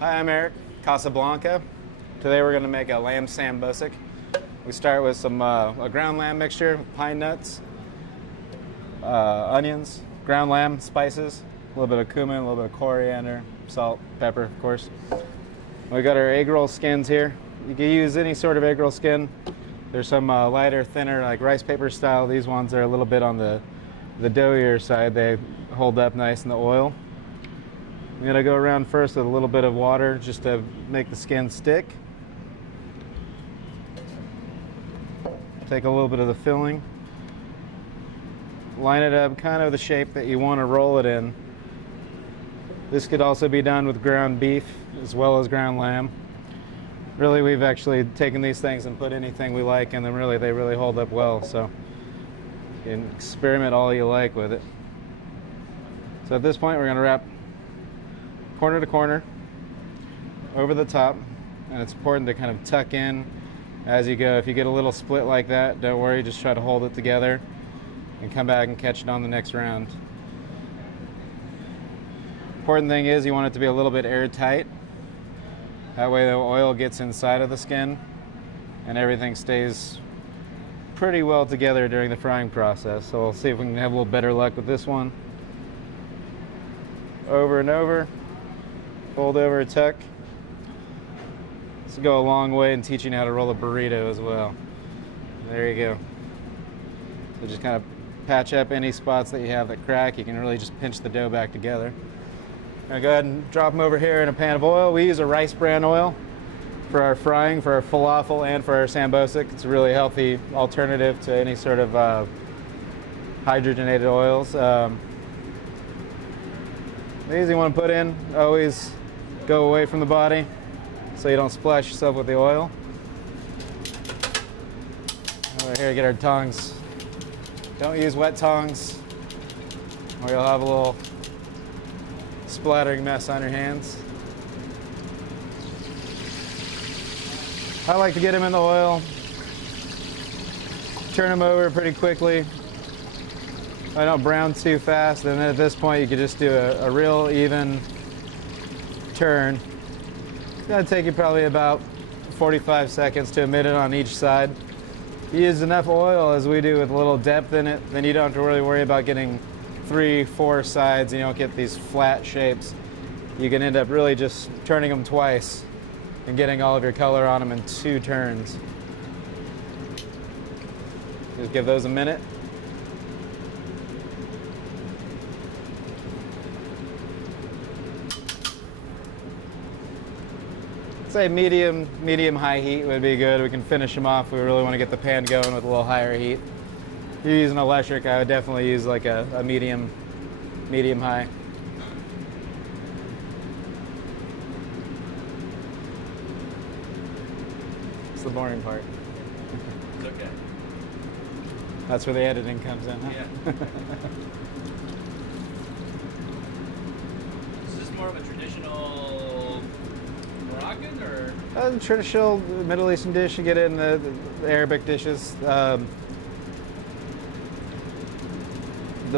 Hi, I'm Eric, Casablanca. Today we're going to make a lamb sambosic. We start with some a ground lamb mixture with pine nuts, onions, ground lamb, spices, a little bit of cumin, a little bit of coriander, salt, pepper, of course. We got our egg roll skins here. You can use any sort of egg roll skin. There's some lighter, thinner, like rice paper style. These ones are a little bit on the doughier side. They hold up nice in the oil. I'm going to go around first with a little bit of water just to make the skin stick. Take a little bit of the filling. Line it up kind of the shape that you want to roll it in. This could also be done with ground beef as well as ground lamb. Really, we've actually taken these things and put anything we like in them. Really, they really hold up well. So you can experiment all you like with it. So at this point, we're going to wrap corner to corner over the top, and it's important to kind of tuck in as you go. If you get a little split like that, don't worry, just try to hold it together and come back and catch it on the next round. Important thing is you want it to be a little bit airtight. That way the oil gets inside of the skin and everything stays pretty well together during the frying process. So we'll see if we can have a little better luck with this one. Over and over. Fold over, tuck. This will go a long way in teaching how to roll a burrito as well. There you go. So just kind of patch up any spots that you have that crack. You can really just pinch the dough back together. Now go ahead and drop them over here in a pan of oil. We use a rice bran oil for our frying, for our falafel, and for our sambosic. It's a really healthy alternative to any sort of hydrogenated oils. These you want to put in, always go away from the body so you don't splash yourself with the oil. Over here, get our tongs. Don't use wet tongs or you'll have a little splattering mess on your hands. I like to get them in the oil, turn them over pretty quickly. I don't brown too fast, and then at this point you could just do a real even turn. That'll take you probably about 45 seconds to a minute on each side. If you use enough oil as we do with a little depth in it, then you don't have to really worry about getting 3-4 sides. You don't get these flat shapes. You can end up really just turning them twice and getting all of your color on them in 2 turns. Just give those a minute. Say medium high heat would be good. We can finish them off. We really want to get the pan going with a little higher heat. If you're using electric, I would definitely use like a medium high. It's the boring part. It's okay. That's where the editing comes in, huh? Yeah. Is this more of a traditional Moroccan or? Traditional Middle Eastern dish. You get it in the Arabic dishes. The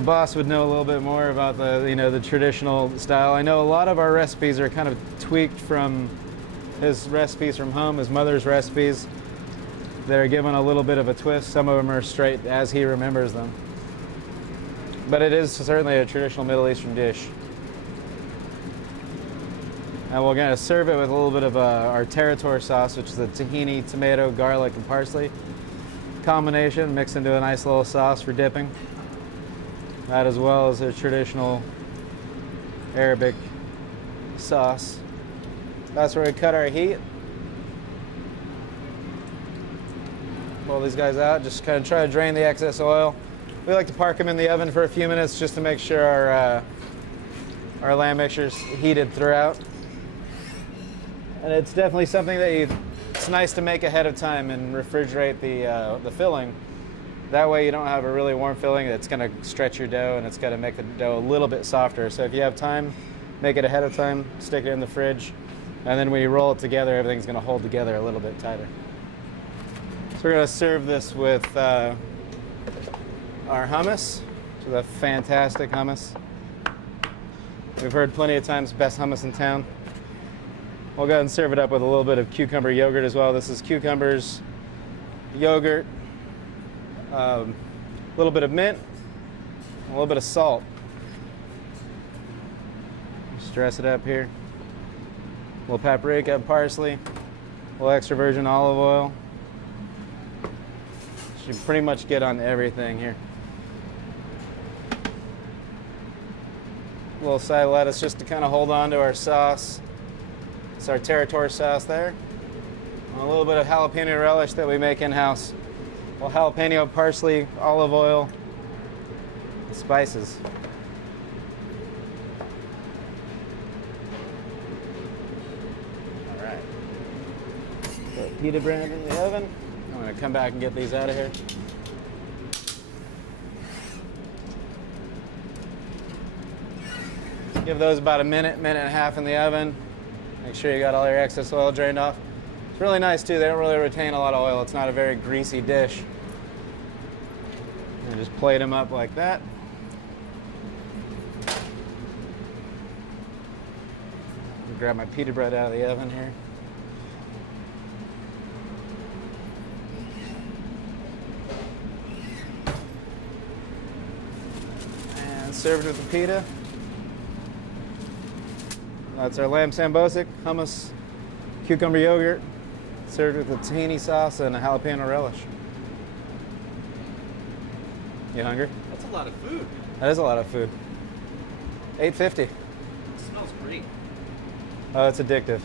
boss would know a little bit more about the traditional style. I know a lot of our recipes are kind of tweaked from his recipes from home, his mother's recipes. They're given a little bit of a twist. Some of them are straight as he remembers them. But it is certainly a traditional Middle Eastern dish. And we're going to serve it with a little bit of our territory sauce, which is a tahini, tomato, garlic, and parsley combination mixed into a nice little sauce for dipping. That as well as a traditional Arabic sauce. That's where we cut our heat. Pull these guys out, just kind of try to drain the excess oil. We like to park them in the oven for a few minutes just to make sure our lamb mixture is heated throughout. And it's definitely something that it's nice to make ahead of time and refrigerate the filling. That way you don't have a really warm filling that's going to stretch your dough, and it's going to make the dough a little bit softer. So if you have time, make it ahead of time, stick it in the fridge, and then when you roll it together, everything's going to hold together a little bit tighter. So we're going to serve this with our hummus, which is a fantastic hummus. We've heard plenty of times, best hummus in town. We'll go ahead and serve it up with a little bit of cucumber yogurt as well. This is cucumbers, yogurt, a little bit of mint, a little bit of salt. Just dress it up here. A little paprika, parsley, a little extra virgin olive oil. Should pretty much get on everything here. A little side lettuce just to kind of hold on to our sauce. It's our territory sauce there. And a little bit of jalapeno relish that we make in-house. Well, jalapeno, parsley, olive oil, and spices. All right. Put pita bread in the oven. I'm gonna come back and get these out of here. Give those about a minute, minute and a half in the oven. Make sure you got all your excess oil drained off. It's really nice too, they don't really retain a lot of oil. It's not a very greasy dish. And just plate them up like that. Grab my pita bread out of the oven here. And served with the pita. That's our lamb sambosic, hummus, cucumber yogurt, served with a tahini sauce and a jalapeno relish. You hungry? That's a lot of food. That is a lot of food. $8.50. It smells great. Oh, it's addictive.